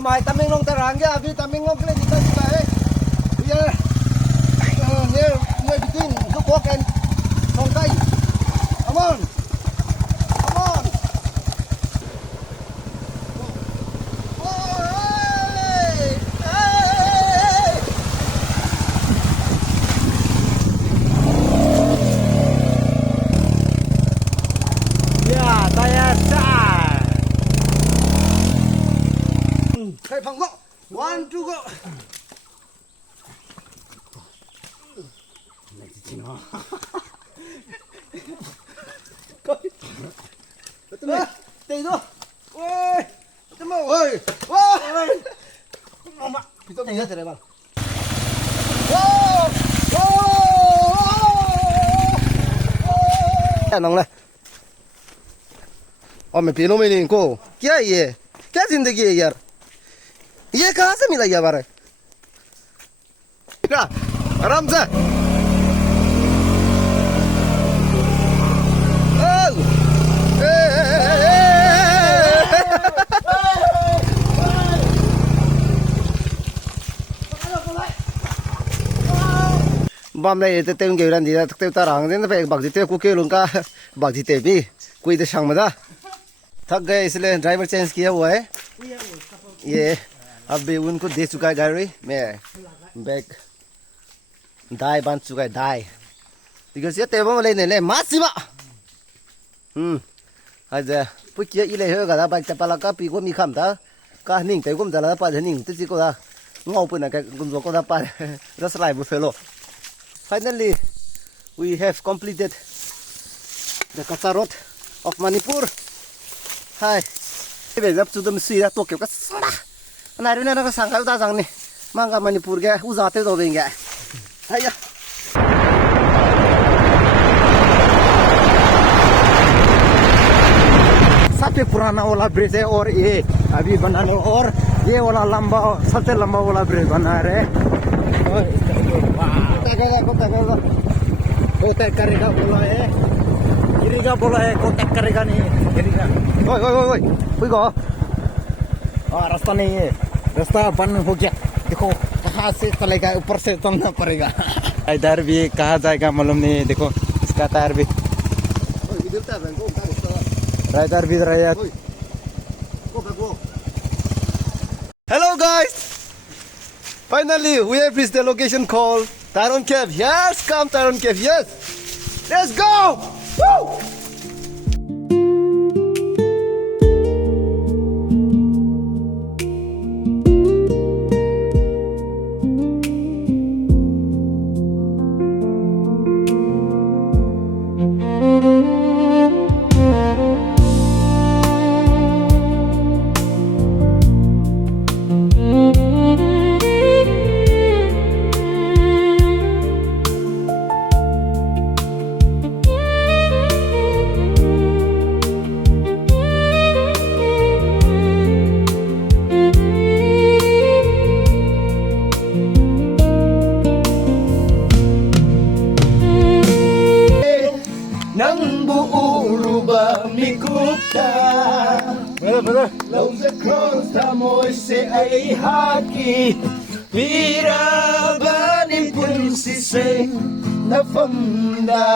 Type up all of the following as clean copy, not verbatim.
Mai Tamenglong Tharon ke abhi Tamenglong ke liye nikal chukka hai. We are near between Zeliangrong and Songkai. Come on. Come on. Hey! Hey! Yeah, tire time. Hey, Phang go. 1, 2, go. Tay đó. Ôi. Tao mau ơi. Ôi. Mama, kita tinggal thế này bạn. Wow. Wow. Nóng này. मैं पीनो में नहीं को क्या ये क्या जिंदगी है यार ये कहाँ से मिला ये बार आराम से bom này tôi tên kiểu là gì là tôi ta rằng đến phải bạc gì tôi cũng kêu luôn cả bạc gì tệ bi quỳ để sang mà đó थक गए इसलिए ड्राइवर चेंज किया हुआ है ये अभी उनको दे चुका है गाड़ी मैं बैग दाई बांध चुका है दाई because ये तेबो में लेने ले मासिमा आज पुकिया इले है का बाइक चपला का पी को मी खम था का निंग ते गुम जला पा निंग तो जी को दा ngau pun ka gun ko da pa just like buffalo finally we have completed the Kasa road of Manipur. Hai, bây giờ chúng tôi suy ra tổ kiểu cái này đây nó có sang cái ta rằng này mang cả Manipur cái u giọt tới rồi mình cái hay nhá सबसे पुराना वाला bridge है और ये अभी बनाने और ये वाला लंबा सबसे लंबा वाला ब्रिज बना रहे कोटेक करेगा बोला है गिरेगा बोला है कोटेक करेगा नहीं गिरेगा ओए कोई को रास्ता नहीं है रास्ता बंद हो गया देखो कहाँ से चलेगा ऊपर से चलना पड़ेगा इधर भी कहाँ जाएगा मालूम नहीं देखो इसका टायर भी इधर भी रहा। Hello guys, finally we have reached the location called Tharon Cave. Yes, come Tharon Cave. Yes, let's go. Woo! Lâu rất khó ta môi sẽ ấy haki Vira bani pun si sing na famda.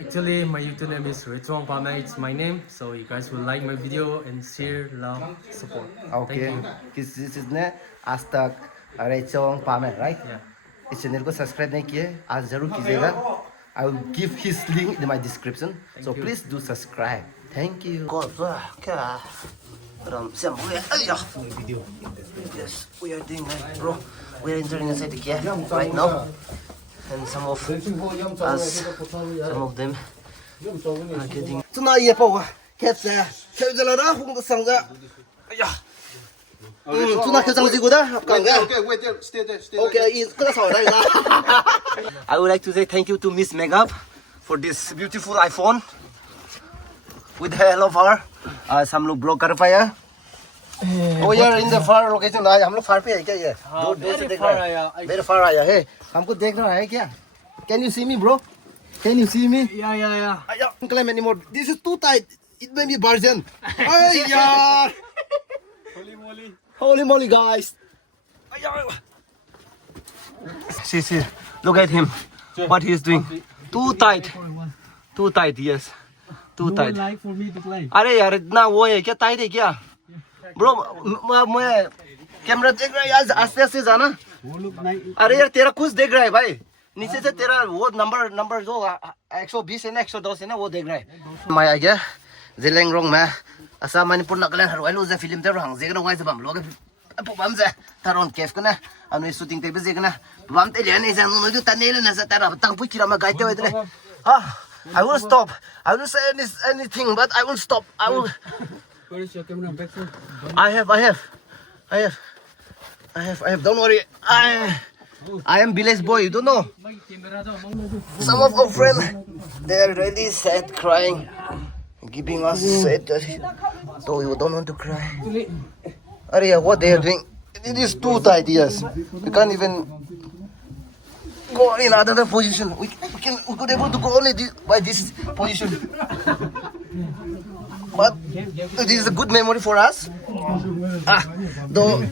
Actually, my YouTube name is Zeliangrong Pame. It's my name, so you guys will like my video and share, love, support. Okay. Thank you. This is ne आज तक Zeliangrong Pame, right? Yeah. इस channel को subscribe नहीं किए आज जरूर कीजिएगा. I will give his link in my description. So please do subscribe. Thank you. Yes, we are doing that, bro. We are entering inside the cave right now, and some of them are getting. Tonight, yeah, po. Cave there. Cave there, na. Kung saan da? Ayah. Tonight, cave saan sigo da? Okay, wait there. Stay there. Stay there. Okay, I would like to say thank you to Miss Megap for this beautiful iPhone. With the help of her, some लोग blog कर पाया. Oh यार, in the far location आया. हम लोग far पे है क्या ये? दूर से देख रहा है. Very far आया है. हमको देख रहा है क्या? Can you see me, bro? Can you see me? Yeah. I don't climb anymore. This is too tight. It may be version. Ay यार. Holy moly, guys! See, look at him. What he is doing? Too tight. Too tight, yes. Too tight. Like for me to play. अरे यार इतना वो है क्या tight है क्या bro मैं कैमरा देख रहा है यार आस्ते आस्ते जाना अरे यार तेरा कुछ देख रहा है भाई नीचे से तेरा वो नंबर जो 120 है ना 110 है ना वो देख रहा है मैं आ गया Zeliangrong में असम मणिपुर नागालैंड हर वाले उसे फिल्म तेरे हंग जेगना वाइज बम लोग बम से थारोन केफ का ना अनु शूटिंग ते भी जेगना बम ते लेने से नु जो तने ले ना से तेरा तंग पुकी रमा गाइते हुए तेरे हाँ I will stop. I will say anything, but I will stop. I will. Where is your camera? Back side. I have. Don't worry. I am village boy. You don't know. Some of our friends, they are really sad, crying, giving us sad. So you don't want to cry. Arya, what they are doing? It is too tight. Yes, we can't even go in another position. We could able to go only by this position. But it is a good memory for us. Though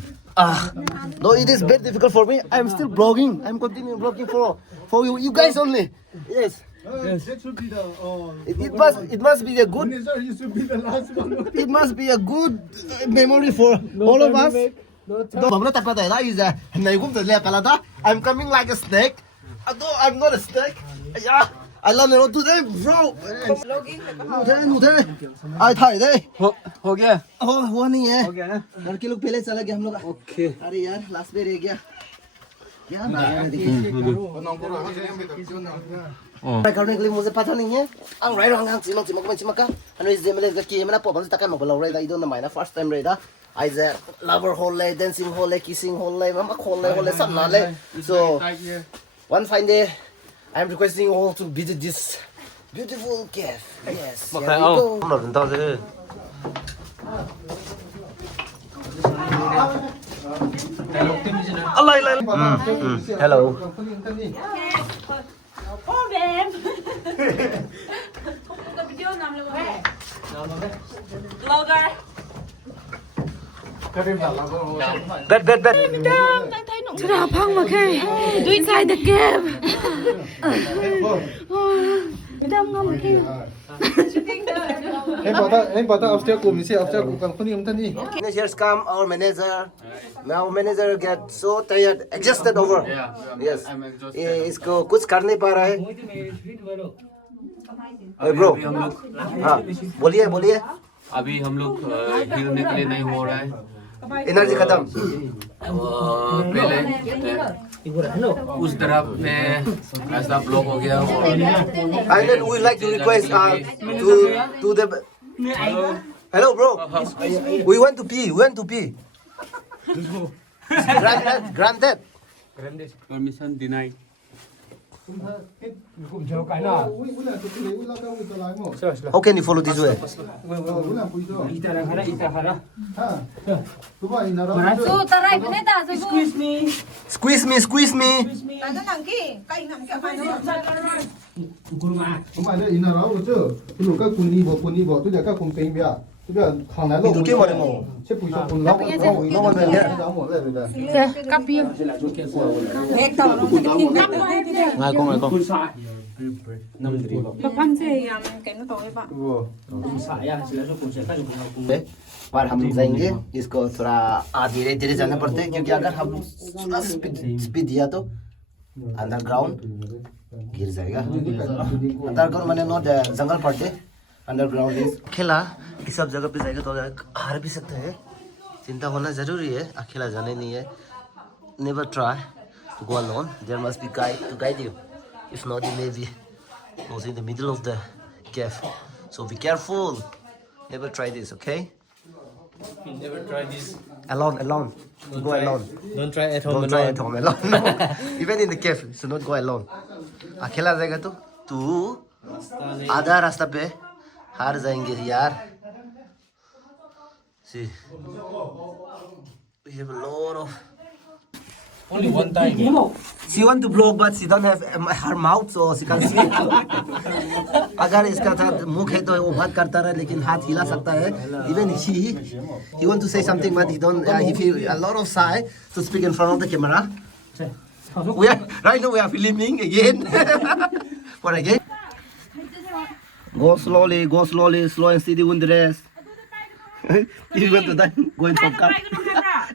it is very difficult for me, I am still vlogging. I am continuing vlogging for you guys only. Yes. That should be the. It must be a good. You should be the last one. It must be a good memory for all of us. I'm coming like a snake. Although I'm not a snake. Yeah, I love you today, bro. I thought it. हो गया Oh, वो नहीं है. हो गया ना लड़के लोग पहले चला गया हम लोग. ओके अरे यार लास्ट में रह गया. क्या ना करने के लिए मुझे पता नहीं है. ang right ang चिमका. अनु इस जेमले का की मैंने पवन से तक मैं बोला रहा इधर ना मायना first time रहा. I said lover hole, dancing hole, kissing hole, mama hole, सब ना ले. So one fine day, I am requesting you all to visit this beautiful cave. Yes. Here we go. Hello. Vlogger. Bet. Trà phong mà khe. Do inside the cave. Đâm ngon mà khe. Em bảo ta after cùng thì after cùng cần phân niệm thân đi. Managers come, our manager. Now manager get so tired, exhausted over. Yes. इसको कुछ कर नहीं पा रहा है. Hey bro. हाँ बोलिए. अभी हम लोग हिलने के लिए नहीं हो रहा है एनर्जी खत्म. पहले उस तरफ में रास्ता ब्लॉक हो गया And then we like to request to the hello bro. We want to pee. Granted. Permission denied How can you follow this way? Su taray pineta su. Squeeze me. Ano nang ki? Kai ngam ka pa no. Không phải là in nào đó chứ. Cái lũ các cùng đi bộ, tôi giờ các cùng tính bia. Tôi giờ hàng này Itu ke mana mau? sẽ phụ cho cùng lắm. Nó mà về nhé. Kapir. Ngai con. Mapam se yam cái nó tối bạn. पर हम जाएंगे इसको थोड़ा धीरे धीरे जाना पड़ता है क्योंकि अगर हम थोड़ा स्पीड दिया तो अंडरग्राउंड गिर जाएगा. अंडरग्राउंड मैंने नॉट जंगल पड़ते अंडरग्राउंड इज अकेला कि सब जगह पे जाएगा तो हार भी सकते हैं. चिंता होना जरूरी है. अकेला जाने नहीं है. Never try to go alone. There must be guide to guide you. If not, you may be also in the middle of the cave. So be careful. Never try this, okay? never try this Alone. Go alone. don't try at home Don't try at home alone. No. Even in the cave, so not go alone. अकेला जाएगा तो तू आधा रास्ता पे हार जाएंगे यार. See, we have a lot of Only one time. She want to vlog but she don't have her mouth so she can speak. अगर इसका था मुख है तो वो बात करता रहे लेकिन हाथ हिला सकता है. Even he want to say something but he don't. He feel a lot of shy to speak in front of the camera. Right now we are filming again. What again? Go slowly, slow and steady with the rest. You want to die, going from car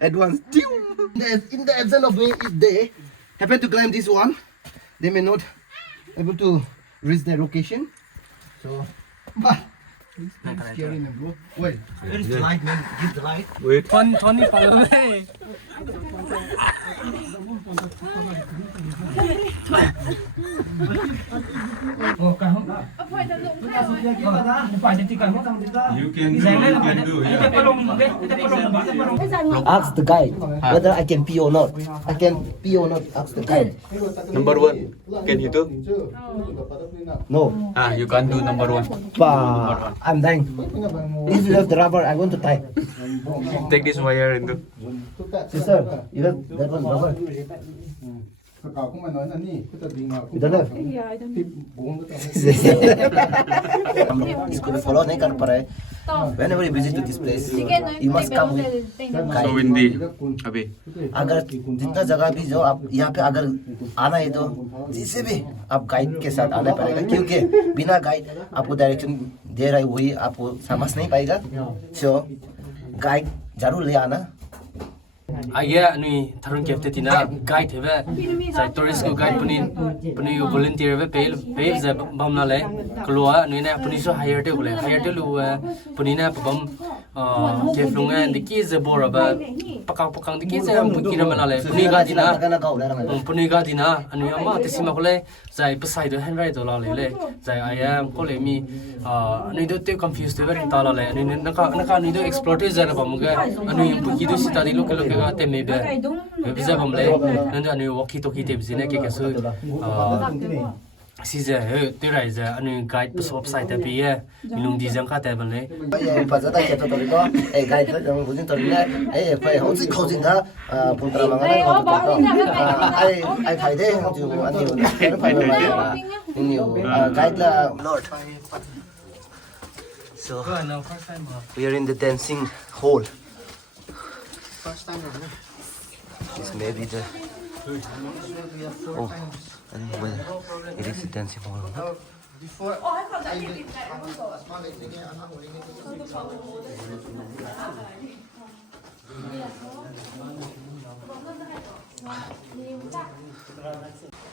at once. In the absence of me, if they happen to climb this one, they may not able to reach their location. So, but it's scary, man, bro. Wait, where is the light, man? Give the light. Wait. Tony, follow me. You can do it. Ask the guide whether I can pee or not. I can pee or not. Ask the guide. Number 1. Can you do? No. You can't do number 1. I'm dying. If you have the rubber, I want to tie. Take this wire and do. Sister, you have that one rubber. You don't have? School follow नहीं कर पा रहे. Whenever you visit to this place, you must come with guide. So windy. Abhi. अगर जितना जगह भी जो आप यहाँ पे अगर आना है तो जिसे भी आप गाइड के साथ आना पड़ेगा क्योंकि बिना गाइड आपको डायरेक्शन दे रहा है वही आपको समझ नहीं पाएगा. So गाइड जरूर ले आना. Aya ni Tharon captain tina guide hebe sai tourist ko guide puni volunteer hebe pay za bamna le kloa ni na puni so hire te lu puni na pabam ke flunga ndiki ze boraba pakang diki ze puni ramana le puni ga dina ani ama tesima kole sai pasai do handwrite do la le sai aya ko le mi ani do te confused te very tala le ani naka ni do explore za na bamuga ani puni do sita di local te maybe visa bamle nanda ani walkie talkie te bizine ke kasu size te rai za ani guide pas website te bi ye minung di jang ka te banle Pazada ke to ko guide to jang bujin to le pai hauji khojin da puntra mangana ko ai thai de ju ani pai ma ni guide la lord. So we are in the dancing hall. This may be the and whether it is a dancing hall or not.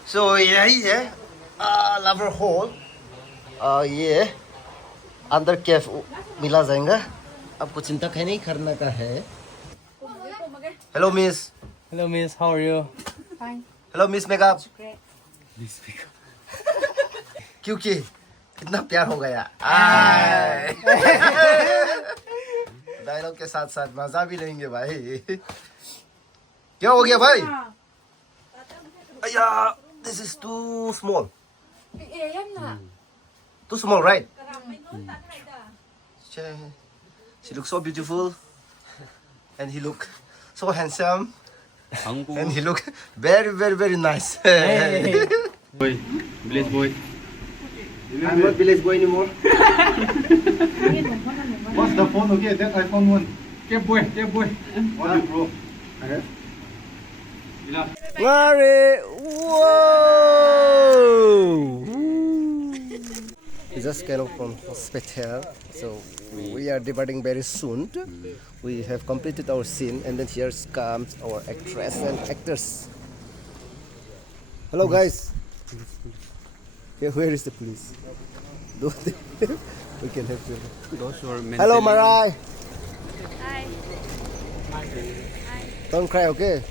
So yeah, lover hall. ये अंदर कैफ मिला जाएगा. आपको चिंता कहीं नहीं करना का है. Hello Miss. Hello miss, how are you? Fine. Hello Miss Makeup. Great. क्योंकि कितना प्यार हो गया. डायलॉग के साथ साथ मजा भी लेंगे भाई. क्या हो गया भाई? अया, this is too small. Too small, right? She looks so beautiful, and he look so handsome, and he look very, very, very nice. Boy, village boy. I'm not village boy anymore. What's the phone? Okay, that iPhone 1. Get boy. What is bro? Mari, whoa! We just came from hospital, so we are departing very soon. We have completed our scene, and then here comes our actress and actors. Hello, guys. Okay, where is the police? We can help you. Those who are Hello, Marai. Hi. Don't cry, okay?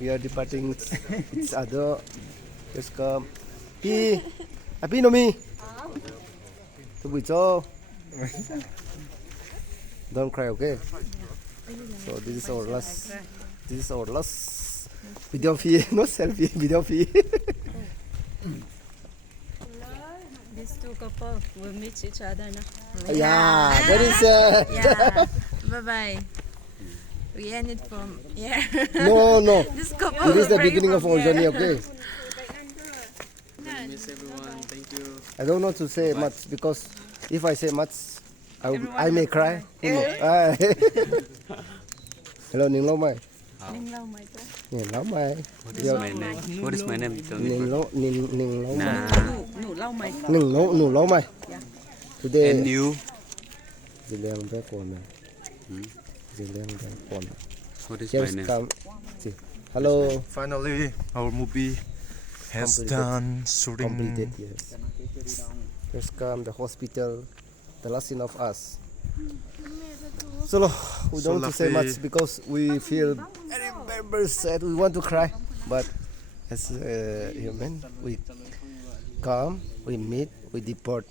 We are departing with each other. Let's come. Pi, Pi no mi. Don't cry, okay? So this is our last. This is our last video fee, not selfie. Video fee. These two couple will meet each other now. Yeah, very sad. Yeah. Bye bye. We end it from here. No, no. This couple It is the break beginning of from our here. journey, okay? Miss everyone. Thank you. I don't know to say much because if I say much, I may cry. Who knows? Ah. Hello, Ning Lo Mai. Ning Lo Mai. What is my name? What is my name? Tell me Ning first. Lo, Ning Lo Mai. Nah. Ning Lo Mai. Today. And you? Zeliangrong. Hmm? Zeliangrong. What is my Just name? come. See. Hello. Finally, our movie has Completed. done shooting. Completed, yes. Just come the hospital, the last scene of us. So we So don't want to say lovely. much because we feel very, very sad. We want to cry, but as human, we come, we meet, we depart,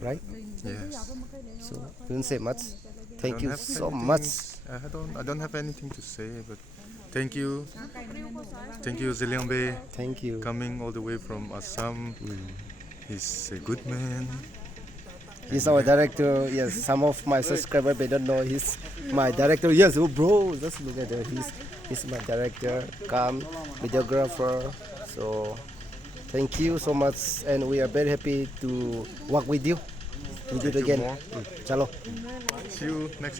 right? Yes. So we don't say much. Thank Don't you have so anything- much. I don't have anything to say, but thank you. Thank you, Zeliangrong, Thank you. coming all the way from Assam. He's a good man. He's our director. Yes, some of my subscribers may don't know he's my director. Yes, oh bro, just look at that. He's my director, calm videographer. So thank you so much, and we are very happy to work with you. We do it Thank you again. more. Chalo. See you next